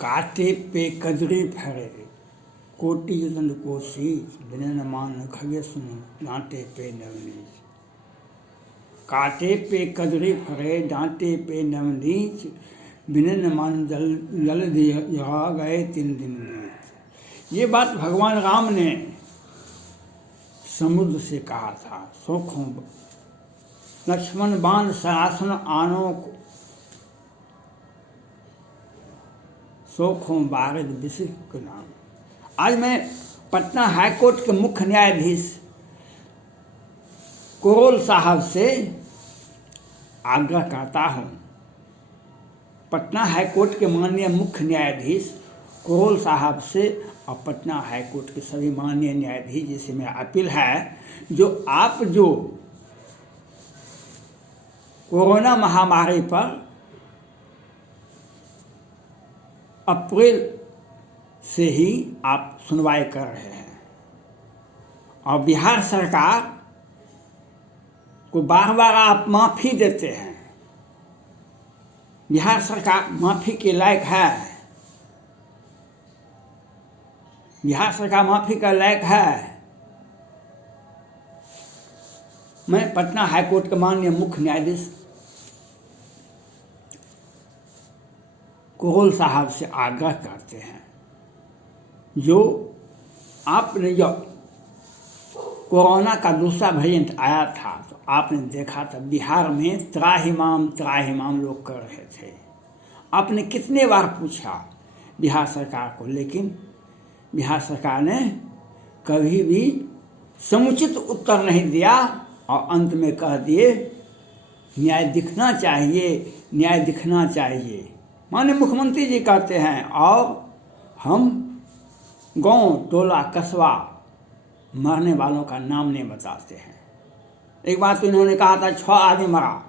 काटे पे कदरे फरे कोटि दंड कोसी बिनन मान खगे सुनो डांटे पे नवनीच। काटे पे कदरे फरे डांटे पे नवनीच बिनन मान जल दिया गए 3 दिन बीत। ये बात भगवान राम ने समुद्र से कहा था। सोखों लक्ष्मण बाण सरासन आनो सोखों बारिद बिसिक के नाम। आज मैं पटना हाईकोर्ट के मुख्य न्यायाधीश कोरोल साहब से आग्रह करता हूँ। पटना हाईकोर्ट के माननीय मुख्य न्यायाधीश कोरोल साहब से और पटना हाईकोर्ट के सभी माननीय न्यायाधीश जिसे मेरा अपील है, जो कोरोना महामारी पर अप्रैल से ही आप सुनवाई कर रहे हैं और बिहार सरकार को बार बार आप माफ़ी देते हैं। बिहार सरकार माफ़ी के लायक है। बिहार सरकार माफ़ी का लायक है। मैं पटना हाईकोर्ट के माननीय मुख्य न्यायाधीश कोरोल साहब से आग्रह करते हैं, जो आपने जब कोरोना का दूसरा वेरिएंट आया था तो आपने देखा था बिहार में त्राहिमाम लोग कर रहे थे। आपने कितने बार पूछा बिहार सरकार को, लेकिन बिहार सरकार ने कभी भी समुचित उत्तर नहीं दिया और अंत में कह दिए न्याय दिखना चाहिए, न्याय दिखना चाहिए। माननीय मुख्यमंत्री जी कहते हैं और हम गांव टोला कस्बा मरने वालों का नाम नहीं बताते हैं। एक बार तो इन्होंने कहा था 6 आदमी मरा।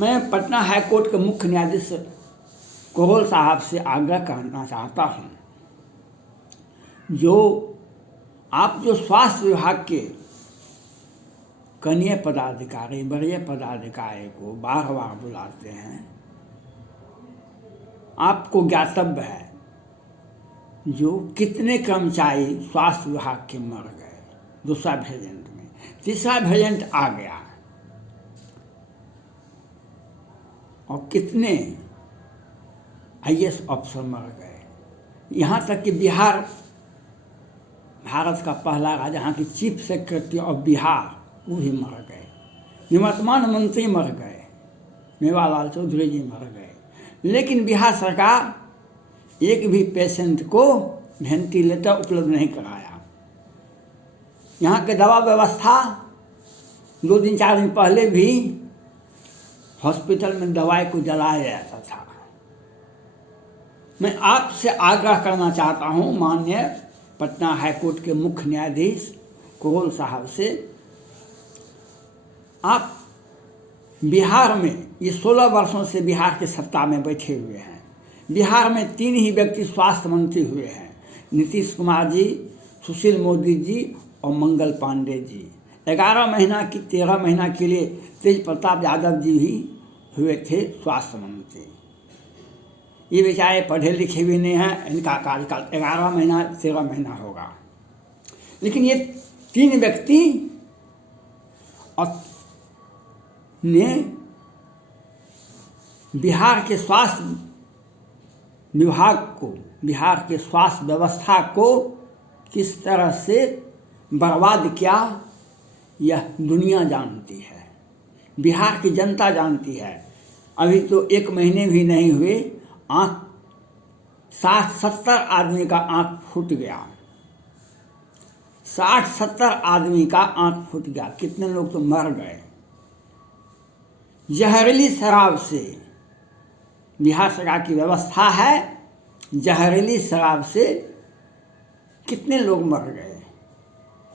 मैं पटना हाईकोर्ट के मुख्य न्यायाधीश कोरोल साहब से आग्रह करना चाहता हूं, जो स्वास्थ्य विभाग के कनीय पदाधिकारी वरीय पदाधिकारी को बार बार बुलाते हैं, आपको ज्ञातव्य है जो कितने कर्मचारी स्वास्थ्य विभाग के मर गए दूसरा वेरिएंट में। तीसरा वेरिएंट आ गया और कितने IAS अफसर मर गए। यहाँ तक कि बिहार भारत का पहला राज्य, जहाँ की चीफ सेक्रेटरी ऑफ बिहार वो भी मर गए। निवर्तमान मंत्री मर गए, मेवालाल चौधरी जी मर गए। लेकिन बिहार सरकार एक भी पेशेंट को वेंटिलेटर उपलब्ध नहीं कराया। यहाँ के दवा व्यवस्था 2 दिन 4 दिन पहले भी हॉस्पिटल में दवाई को जलाया जाता था। मैं आपसे आग्रह करना चाहता हूँ माननीय पटना हाईकोर्ट के मुख्य न्यायाधीश कोरोल साहब से, आप बिहार में ये 16 वर्षों से बिहार के सत्ता में बैठे हुए हैं। बिहार में 3 ही व्यक्ति स्वास्थ्य मंत्री हुए हैं, नीतीश कुमार जी, सुशील मोदी जी और मंगल पांडे जी। 11 महीना की 13 महीना के लिए तेज प्रताप यादव जी भी हुए थे स्वास्थ्य मंत्री। ये बेचारे पढ़े लिखे भी नहीं हैं, इनका कार्यकाल 11 महीना 13 महीना होगा। लेकिन ये 3 व्यक्ति ने बिहार के स्वास्थ्य विभाग को, बिहार के स्वास्थ्य व्यवस्था को किस तरह से बर्बाद किया यह दुनिया जानती है, बिहार की जनता जानती है। अभी तो 1 महीने भी नहीं हुए, 60-70 आदमी का आँख फूट गया। 60-70 आदमी का आँख फूट गया। कितने लोग तो मर गए। जहरीली शराब से बिहार सरकार की व्यवस्था है, जहरीली शराब से कितने लोग मर गए।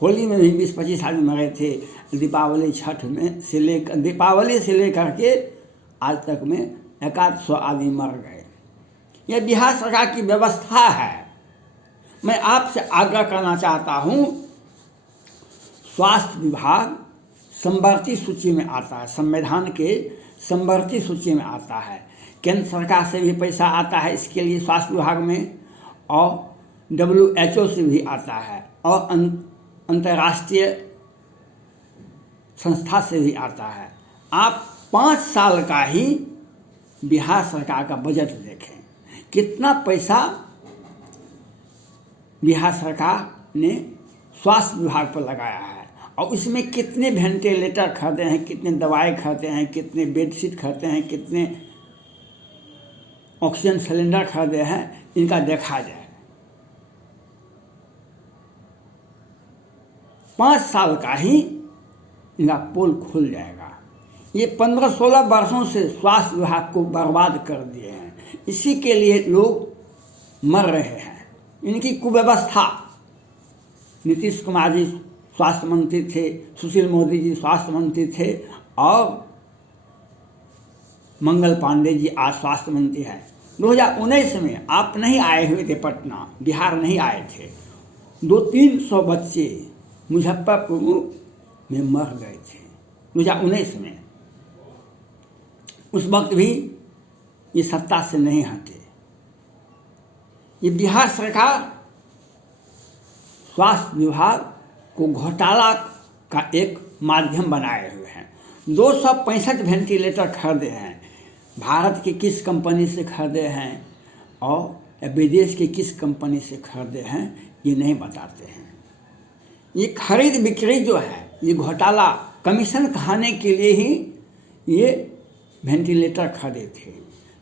होली में भी 20-25 आदमी मरे थे। दीपावली छठ में से लेकर दीपावली से लेकर के आज तक में 100 आदमी मर गए। यह बिहार सरकार की व्यवस्था है। मैं आपसे आग्रह करना चाहता हूँ, स्वास्थ्य विभाग संवर्ती सूची में आता है। संविधान के समवर्ती सूची में आता है। केंद्र सरकार से भी पैसा आता है इसके लिए स्वास्थ्य विभाग में, और WHO से भी आता है, और अंतर्राष्ट्रीय संस्था से भी आता है। आप 5 साल का ही बिहार सरकार का बजट देखें, कितना पैसा बिहार सरकार ने स्वास्थ्य विभाग पर लगाया है, और इसमें कितने वेंटिलेटर खरीदे हैं, कितने दवाई खरीदे हैं, कितने बेडशीट खरीदे हैं, कितने ऑक्सीजन सिलेंडर खरीदे हैं, इनका देखा जाए। 5 साल का ही इनका पोल खुल जाएगा। ये 15-16 वर्षों से स्वास्थ्य विभाग को बर्बाद कर दिए हैं, इसी के लिए लोग मर रहे हैं। इनकी कुव्यवस्था, नीतीश कुमार जी स्वास्थ्य मंत्री थे, सुशील मोदी जी स्वास्थ्य मंत्री थे, और मंगल पांडे जी आज स्वास्थ्य मंत्री हैं। 2019 में आप नहीं आए हुए थे पटना, बिहार नहीं आए थे, 200-300 बच्चे मुजफ्फरपुर में मर गए थे 2019 में। उस वक्त भी ये सत्ता से नहीं हटे। ये बिहार सरकार स्वास्थ्य विभाग को घोटाला का एक माध्यम बनाए हुए हैं। 265 वेंटिलेटर खरीदे हैं, भारत की किस कंपनी से खरीदे हैं और विदेश की किस कंपनी से खरीदे हैं ये नहीं बताते हैं। ये खरीद बिक्री जो है ये घोटाला, कमीशन खाने के लिए ही ये वेंटिलेटर खरीदे थे।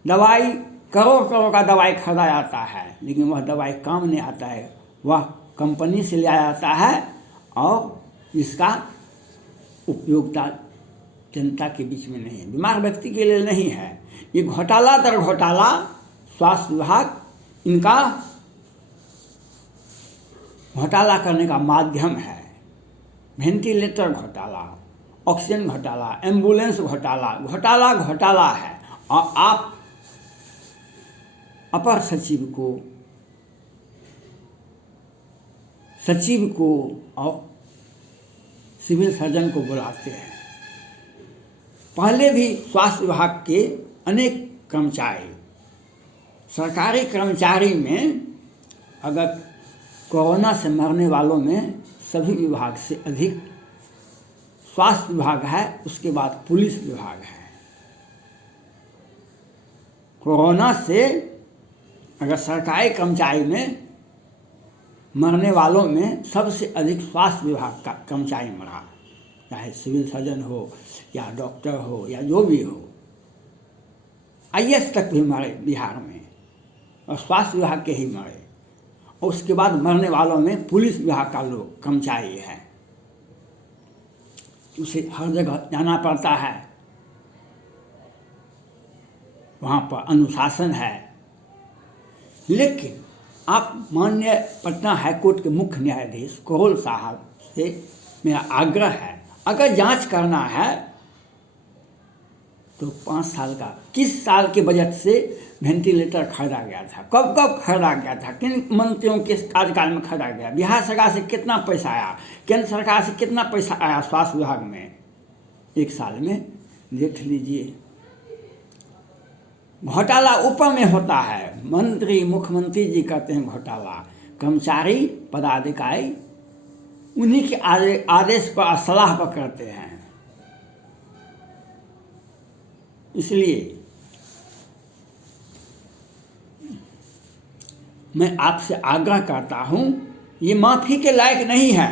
दवाई करोड़ का दवाई खरीदा जाता है, लेकिन वह दवाई काम नहीं आता है, वह कंपनी से लिया जाता है और इसका उपयोगिता जनता के बीच में नहीं है, बीमार व्यक्ति के लिए नहीं है। ये घोटाला दर घोटाला स्वास्थ्य विभाग इनका घोटाला करने का माध्यम है। वेंटिलेटर घोटाला, ऑक्सीजन घोटाला, एम्बुलेंस घोटाला, घोटाला घोटाला है। और आप अपर सचिव को और सिविल सर्जन को बुलाते हैं। पहले भी स्वास्थ्य विभाग के अनेक कर्मचारी, सरकारी कर्मचारी में अगर कोरोना से मरने वालों में सभी विभाग से अधिक स्वास्थ्य विभाग है, उसके बाद पुलिस विभाग है। कोरोना से अगर सरकारी कर्मचारी में मरने वालों में सबसे अधिक स्वास्थ्य विभाग का कर्मचारी मरा, चाहे सिविल सर्जन हो या डॉक्टर हो या जो भी हो। IAS तक भी मरे बिहार में, और स्वास्थ्य विभाग के ही मरे। और उसके बाद मरने वालों में पुलिस विभाग का लोग कर्मचारी है। उसे हर जगह जाना पड़ता है, वहाँ पर अनुशासन है। लेकिन आप माननीय पटना हाईकोर्ट के मुख्य न्यायाधीश करोल साहब से मेरा आग्रह है, अगर जांच करना है तो 5 साल का, किस साल के बजट से वेंटिलेटर खरीदा गया था, कब कब खरीदा गया था, किन मंत्रियों के कार्यकाल में खरीदा गया, बिहार सरकार से कितना पैसा आया, केंद्र सरकार से कितना पैसा आया स्वास्थ्य विभाग में एक साल में, देख लीजिए। घोटाला ऊपर में होता है, मंत्री मुख्यमंत्री जी करते हैं घोटाला, कर्मचारी पदाधिकारी उन्हीं के आदेश पर, सलाह पर करते हैं। इसलिए मैं आपसे आग्रह करता हूं, ये माफ़ी के लायक नहीं है।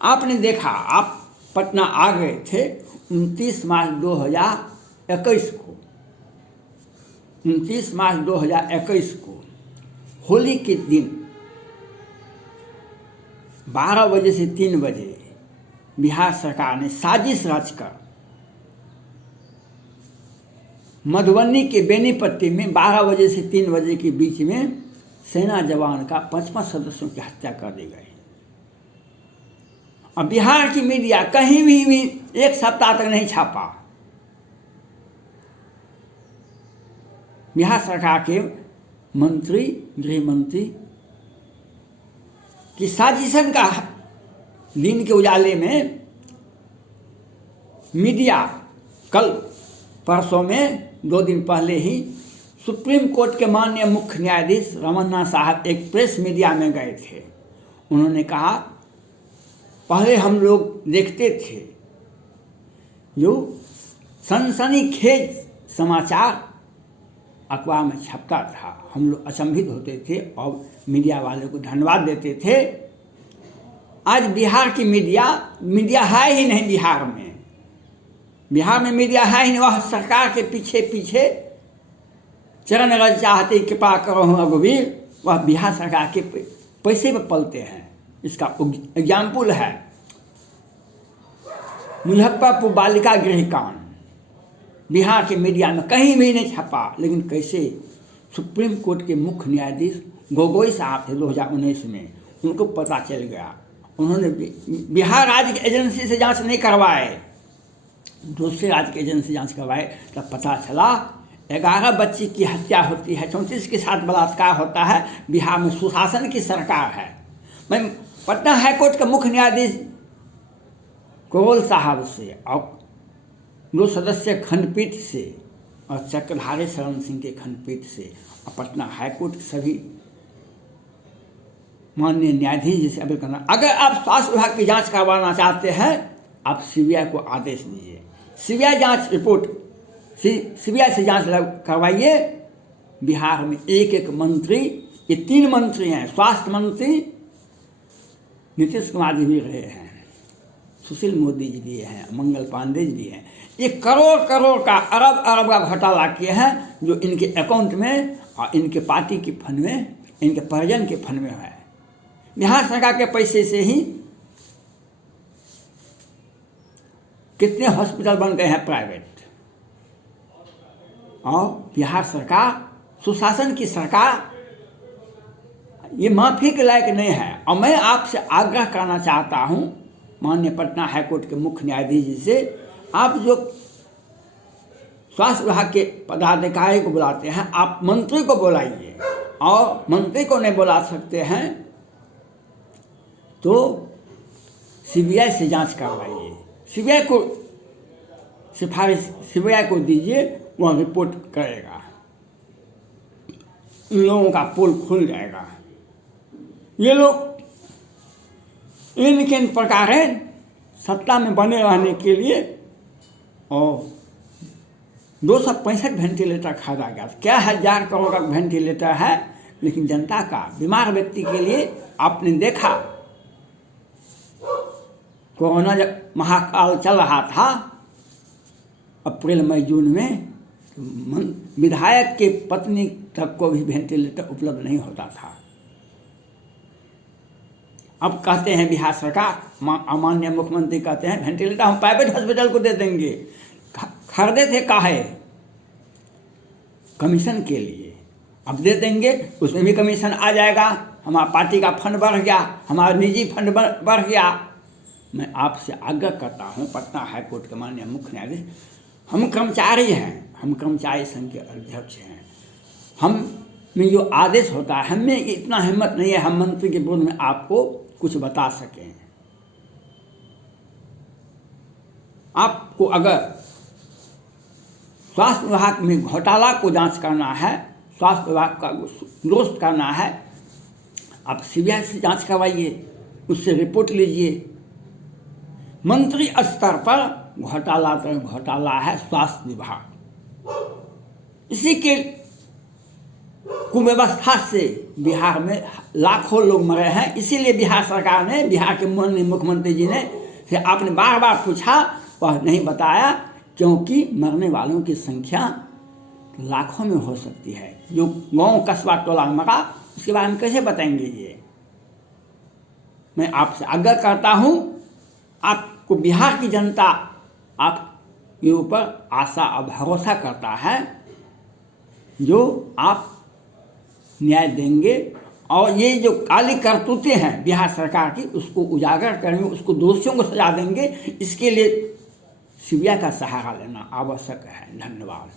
आपने देखा, आप पटना आ गए थे 29 मार्च 2021 को, 29 मार्च 2021 को होली के दिन 12 बजे से 3 बजे बिहार सरकार ने साजिश रचकर मधुबनी के बेनीपट्टी में 12 बजे से 3 बजे के बीच में सेना जवान का 55 सदस्यों की हत्या कर दी गई। और बिहार की मीडिया कहीं भी एक सप्ताह तक नहीं छापा। बिहार सरकार के मंत्री, गृह मंत्री की साजिशन का दिन के उजाले में मीडिया कल परसों में 2 दिन पहले ही सुप्रीम कोर्ट के माननीय मुख्य न्यायाधीश रमन्ना साहब एक प्रेस मीडिया में गए थे। उन्होंने कहा, पहले हम लोग देखते थे जो सनसनीखेज समाचार अखबार में छपता था, हम लोग अचंभित होते थे और मीडिया वाले को धन्यवाद देते थे। आज बिहार की मीडिया है ही नहीं। बिहार में मीडिया है ही नहीं। वह सरकार के पीछे पीछे चरण रज चाहते कृपा करो रघुवीर, वह बिहार सरकार के पैसे पर पलते हैं। इसका एग्जाम्पल है मुजफ्फरपुर बालिका गृह कांड। बिहार के मीडिया में कहीं भी नहीं छपा, लेकिन कैसे सुप्रीम कोर्ट के मुख्य न्यायाधीश गोगोई साहब थे 2019 में, उनको पता चल गया। उन्होंने बिहार राज्य की एजेंसी से जांच नहीं करवाए, दूसरे राज्य की एजेंसी जांच करवाए, तब पता चला 11 बच्ची की हत्या होती है, 34 के साथ बलात्कार होता है। बिहार में सुशासन की सरकार है। मैं पटना हाईकोर्ट के मुख्य न्यायाधीश करोल साहब से और 2 सदस्य खंडपीठ से और चक्रधारी शरण सिंह के खंडपीठ से और पटना हाईकोर्ट के सभी माननीय न्यायाधीश जी से अपील करना, अगर आप स्वास्थ्य विभाग की जांच करवाना चाहते हैं, आप सीबीआई को आदेश दीजिए। सीबीआई जांच रिपोर्ट सीबीआई से जांच करवाइए। बिहार में एक मंत्री, ये 3 मंत्री हैं, स्वास्थ्य मंत्री नीतीश कुमार जी भी रहे हैं, सुशील मोदी जी भी हैं, मंगल पांडे जी भी हैं। ये करोड़ का अरब का घोटाला किए हैं, जो इनके अकाउंट में और इनके पार्टी के फंड में, इनके परिजन के फंड में है। बिहार सरकार के पैसे से ही कितने हॉस्पिटल बन गए हैं प्राइवेट। और बिहार सरकार, सुशासन की सरकार, ये माफी के लायक नहीं है। और मैं आपसे आग्रह करना चाहता हूँ माननीय पटना हाईकोर्ट के मुख्य न्यायाधीश जी से, आप जो स्वास्थ्य विभाग के पदाधिकारी को बुलाते हैं, आप मंत्री को बुलाइए। और मंत्री को नहीं बुला सकते हैं तो सीबीआई से जांच करवाइए। सीबीआई को सिफारिश सीबीआई को दीजिए, वह रिपोर्ट करेगा, इन लोगों का पोल खुल जाएगा। ये लोग इन प्रकार है सत्ता में बने रहने के लिए, और 265 वेंटिलेटर खरीदा गया, क्या 1000 करोड़ का वेंटिलेटर है, लेकिन जनता का, बीमार व्यक्ति के लिए आपने देखा कोरोना जब महाकाल चल रहा था अप्रैल मई जून में, विधायक के पत्नी तक को भी वेंटिलेटर उपलब्ध नहीं होता था। अब कहते हैं बिहार सरकार, माननीय मुख्यमंत्री कहते हैं वेंटिलेटर हम प्राइवेट हॉस्पिटल को दे देंगे। खरीदे थे काहे? कमीशन के लिए। अब दे देंगे, उसमें भी कमीशन आ जाएगा, हमारा पार्टी का फंड बढ़ गया, हमारा निजी फंड बढ़ गया। मैं आपसे आग्रह करता हूँ, पटना हाईकोर्ट के माननीय मुख्य न्यायाधीश, हम कर्मचारी हैं, हम कर्मचारी संघ के अध्यक्ष हैं, हम में जो आदेश होता है, हमें इतना हिम्मत नहीं है हम मंत्री के विरोध में आपको कुछ बता सकें। आपको अगर स्वास्थ्य विभाग में घोटाला को जांच करना है, स्वास्थ्य विभाग का दुरुस्त करना है, आप सीबीआई से जांच करवाइए, उससे रिपोर्ट लीजिए। मंत्री स्तर पर घोटाला है स्वास्थ्य विभाग। इसी के कुव्यवस्था से बिहार में लाखों लोग मरे हैं। इसीलिए बिहार सरकार ने, बिहार के माननीय मुख्यमंत्री जी ने, से आपने बार बार पूछा, वह नहीं बताया, क्योंकि मरने वालों की संख्या लाखों में हो सकती है। जो गांव कस्बा टोला मरा, उसके बारे में कैसे बताएंगे ये? मैं आपसे आग्रह करता हूँ, आपको बिहार की जनता आपके ऊपर आशा और भरोसा करता है, जो आप न्याय देंगे और ये जो काली करतूतें हैं बिहार सरकार की, उसको उजागर करेंगे, उसको दोषियों को सजा देंगे। इसके लिए सीबीआई का सहारा लेना आवश्यक है। धन्यवाद।